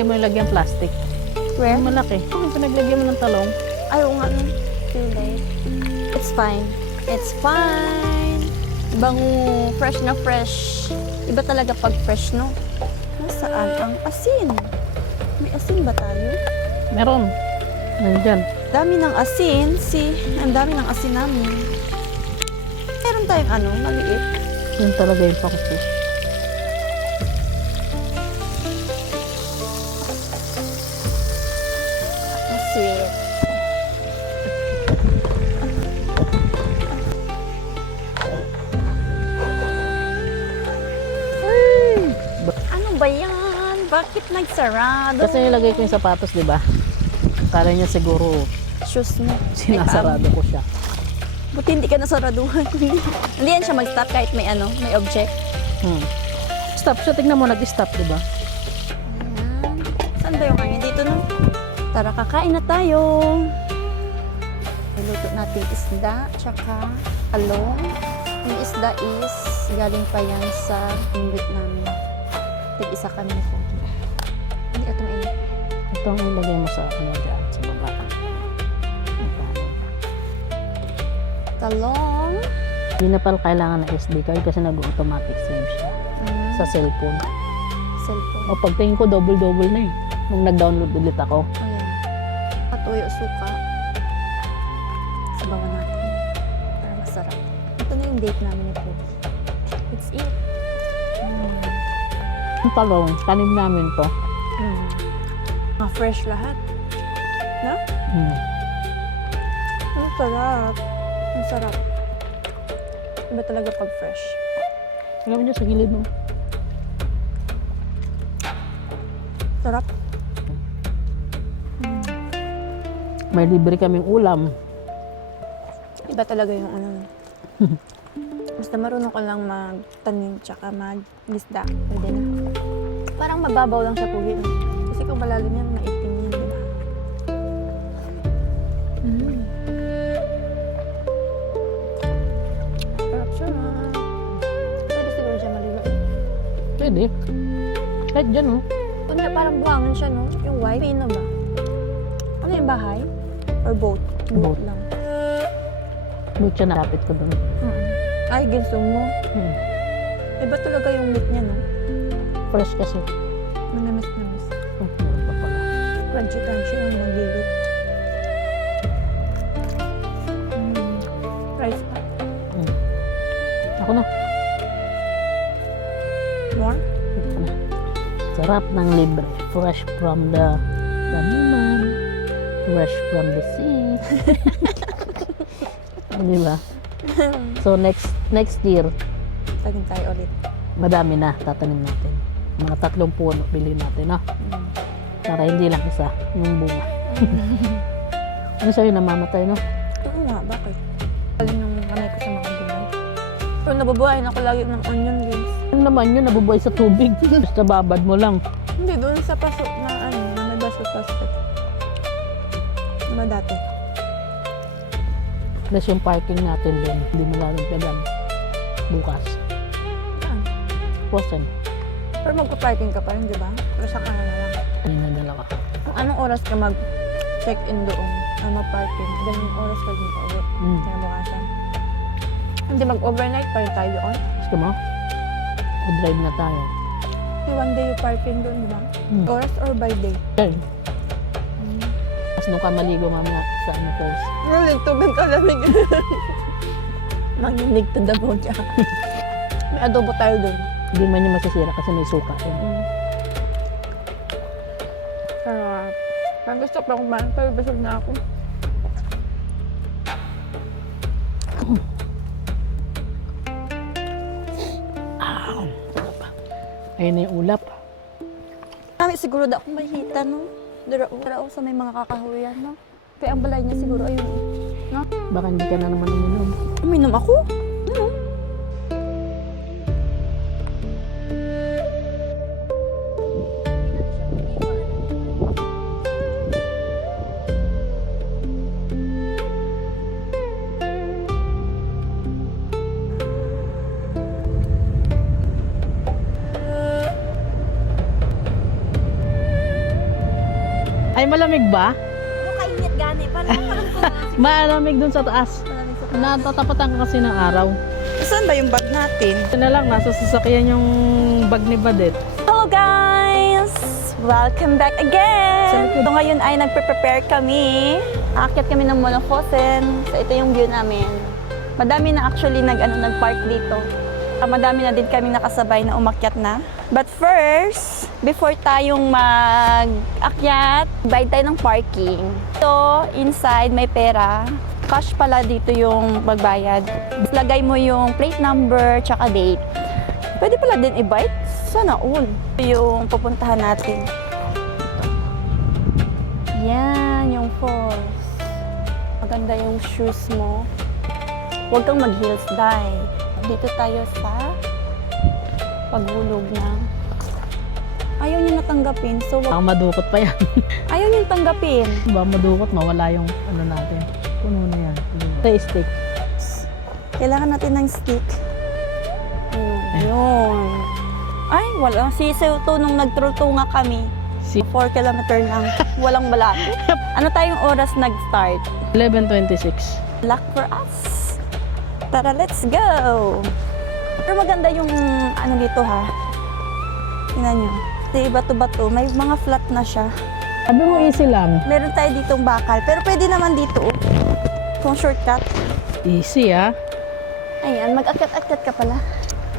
hindi mo ilagyan plastic. Where? Yung malaki. Kung pinaglagyan mo ng talong, Ayaw nga nun. Too late. It's fine. It's fine. Bango. Fresh na fresh. Iba talaga pag fresh, no? Nasaan ang asin? May asin ba tayo? meron. Nandyan. Dami ng asin. Ang dami ng asin namin. Meron tayong ano, maliit. Yun talaga yung pang-fish. Sweet. Ano ba yan? Bakit nagsarado? Kasi nilagay ko yung sapatos, di ba? Kala niya siguro Shoes mo. sinasarado ko siya. Buti hindi ka nasaraduhan. Hindi yan siya mag-stop kahit may ano, may object. Stop siya. Tignan mo, nag-stop, di ba? Ayan. Saan ba yung kanya? Dito no? Tara, kakain na tayo. Iluto natin isda, tsaka talong. Yung isda is galing pa yan sa inggit namin. Tig-isa kami ni Pogi. Hindi ito mainit. Ito ang ilagay mo sa ano dyan, sa baba. Talong. Hindi na pala kailangan ng SD card kasi nag-automatic save siya sa cellphone. Cellphone. O pagtingin ko, double-double na eh. Nung nag-download ulit ako. Ayan. Patuyo suka. Sabawan natin. Para masarap. Ito na yung date namin ni Pogi. It's it. Yung talong, tanim namin to. Mga fresh lahat. No? Ang sarap. Ang sarap. Iba talaga pag fresh. Alam niyo sa gilid mo. Sarap. May libre kaming ulam. Iba talaga yung ano. Basta marunong ka lang magtanim tsaka mag-isda. Pwede na. Parang mababaw lang sa Pogi. Kasi kung malalim yan, maitim yan, di ba? Sarap siya. Pwede siguro siya maligo. Pwede. Kahit dyan, no? Kunya parang buwangan siya, no? Yung white. Pino ba? Ano yung bahay? Or boat? Boat. lang. Buti siya nakapit ko doon. Ay, gusto mo. Iba talaga yung meat niya, no? Fresh kasi. Manamis-namis. Meron pa pala. Crunchy-crunchy yung nagigit. Rice pa. Ako na. More? Ako na. Sarap ng libre. Fresh from the taniman. Fresh from the sea. Di ba? So next year, Tagin tayo ulit. madami na tatanim natin. Mga 3 puno bilhin natin, no? Para hindi lang isa yung bunga. Ano sa'yo namamatay, no? Oo nga, bakit? Galing ng kamay ko sa mga gulay. Pero nababuhayin ako lagi ng onion rings. Ano naman yun, nabubuhay sa tubig. Basta babad mo lang. Hindi, doon sa paso na ano, na may baso plastic. Diba dati? Plus yung parking natin din, hindi mo lalagdagan. Bukas. Saan? Posen. Pero magpa-parking ka pa rin, di ba? Pero sa kanan na lang. Hindi na dalawa. Kung anong oras ka mag-check-in doon, ay mag-parking, ganun oras ka din uwi. Kaya bukasan. Hindi mag-overnight pa rin tayo doon. Gusto mo? O-drive na tayo. Di one day yung parking doon, di ba? Oras or by day? Okay. Tapos nung ka maligo mamaya sa ano falls. Ngayon, tubig ka lamig. Manginig to the bone siya. May adobo tayo doon. Hindi man yung masisira kasi may suka. Sarap. Parang gusto pa kumain, pero basag na ako. Ayun na yung ulap. Kami siguro da akong mahita, no? Darao sa may mga kakahuyan, no? Kaya ang balay niya siguro ayun, no? Baka hindi ka na naman uminom. Uminom ako? malamig ba? Ano kainit gani? Parang Malamig dun sa taas. Natatapatan ka kasi ng araw. Saan ba yung bag natin? Ito na lang, nasa sasakyan yung bag ni Badet. Hello guys! Welcome back again! So ngayon ay nagpe-prepare kami. Aakyat kami ng Monofosen. So ito yung view namin. Madami na actually nag-park dito. Madami na din kami nakasabay na umakyat na. But first, before tayong mag-akyat, bayad tayo ng parking. So, inside may pera. Cash pala dito yung magbayad. Lagay mo yung plate number tsaka date. Pwede pala din i-bite. Sana all. Ito yung pupuntahan natin. Yan, yung falls. Maganda yung shoes mo. Huwag kang mag-heels, dai. Dito tayo sa paghulog ng... Ayaw niya natanggapin. So, Baka madukot pa yan. ayaw niya tanggapin. Baka madukot, mawala yung ano natin. Puno na yan. Tay stick. Kailangan natin ng stick. Ayun. Ay, wala. Sisiw to nung nagtrutunga kami. 4 kilometer lang. Walang malapit. Ano tayong oras nag-start? 11:26. Luck for us. Tara, let's go! Pero maganda yung ano dito ha. Tingnan nyo. Di bato-bato. May mga flat na siya. Sabi mo easy lang. Meron tayo ditong bakal. Pero pwede naman dito. Kung shortcut. Easy ah. Ayan, mag-akyat-akyat ka pala.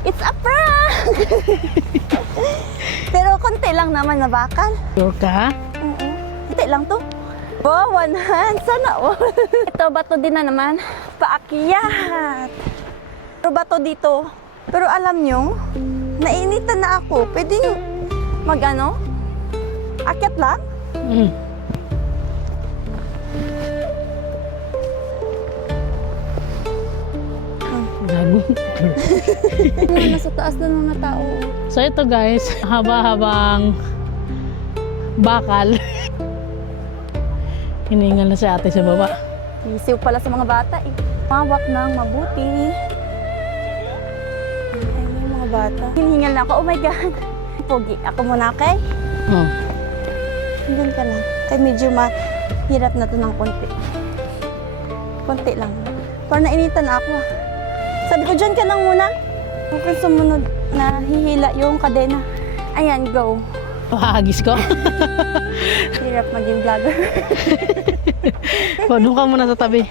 It's a prank! Pero konti lang naman na bakal. Sure ka? Oo. Konti lang to. Wow, one hand. Sana all. Ito, bato din na naman. Paakyat. Pero bato dito. Pero alam nyo, nainitan na ako. Pwede mag-ano? Akyat lang? Mm. Gago. Nasa taas na mga tao. So ito guys, haba-habang bakal. Hiningal na si ate sa baba. Isiw pala sa mga bata eh. Mawak ng mabuti. Ayun yung mga bata. Hinihingal na ako. Oh my God. Pogi. Ako muna, okay? Oh. Hanggang ka lang. Kaya medyo mahirap na to ng konti. Konti lang. Parang nainitan na ako ah. Sabi ko, dyan ka lang muna. Kung sumunod na hihila yung kadena. Ayan, go. Hagis ko. Hirap maging vlogger. Doon ka muna sa tabi.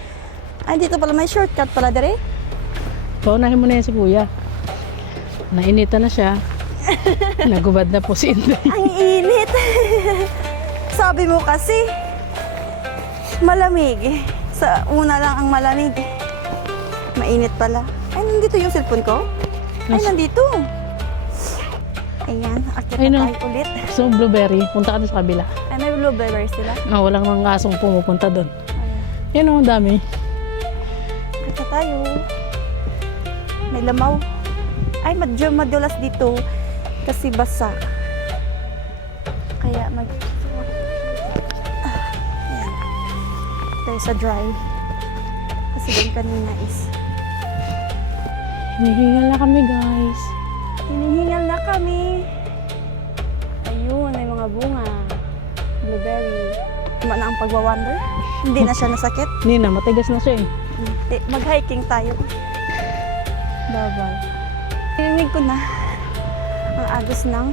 Ay, dito pala may shortcut pala, dere. Paunahin mo na yan si kuya. Nainitan na siya. Nagubad na po si Inday. Ang init. Sabi mo kasi, malamig. Sa una lang ang malamig. Mainit pala. Ay, nandito yung cellphone ko. Ay, nandito. Ayan, akyat Ay, no. na tayo ulit. So, blueberry. Punta ka doon sa kabila. Ay, may blueberry sila. Walang mga asong pumupunta doon. Ayan. Yan o, ang dami. Akyat tayo. May lamaw. Ay, medyo madulas dito. Kasi basa. Kaya ayan. Tayo sa dry. Kasi doon kanina is Hinihingal na kami guys. hinihingal na kami. Ayun, may mga bunga. Blueberry. Tama na ang pagwawander. Hindi na siya nasakit. Hindi na, matigas na siya eh. Mag-hiking tayo. Bye-bye. Narinig ko na ang agos ng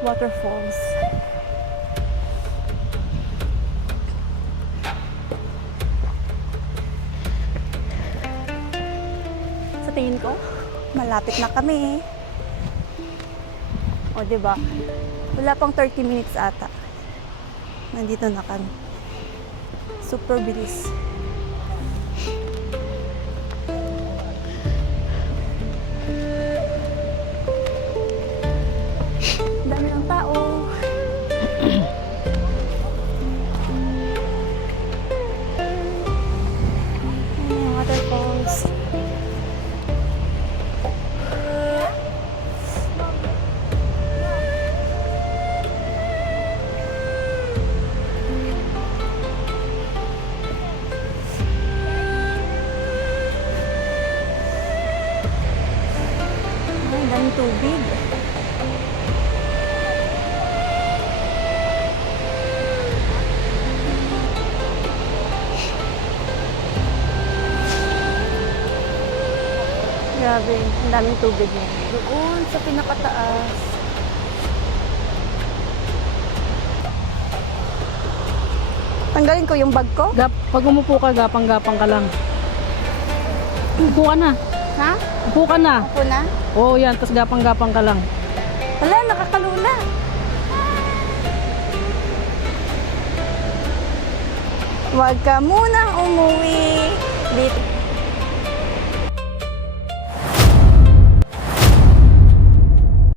waterfalls. Sa tingin ko, malapit na kami. O, diba? Wala pang 30 minutes ata. Nandito na kami. Super bilis. Ang dami ng tao. Ayan yung waterfalls. Ay, daming tubig. Grabe, ang daming tubig niya. Doon sa pinakataas. Tanggalin ko yung bag ko? Pag umupo ka, gapang-gapang ka lang. Upo ka na. Ha? Upo ka na. Ako na? Oo, yan. Tapos gapang-gapang ka lang. Wala, nakakalula. Huwag ka munang umuwi. Dito.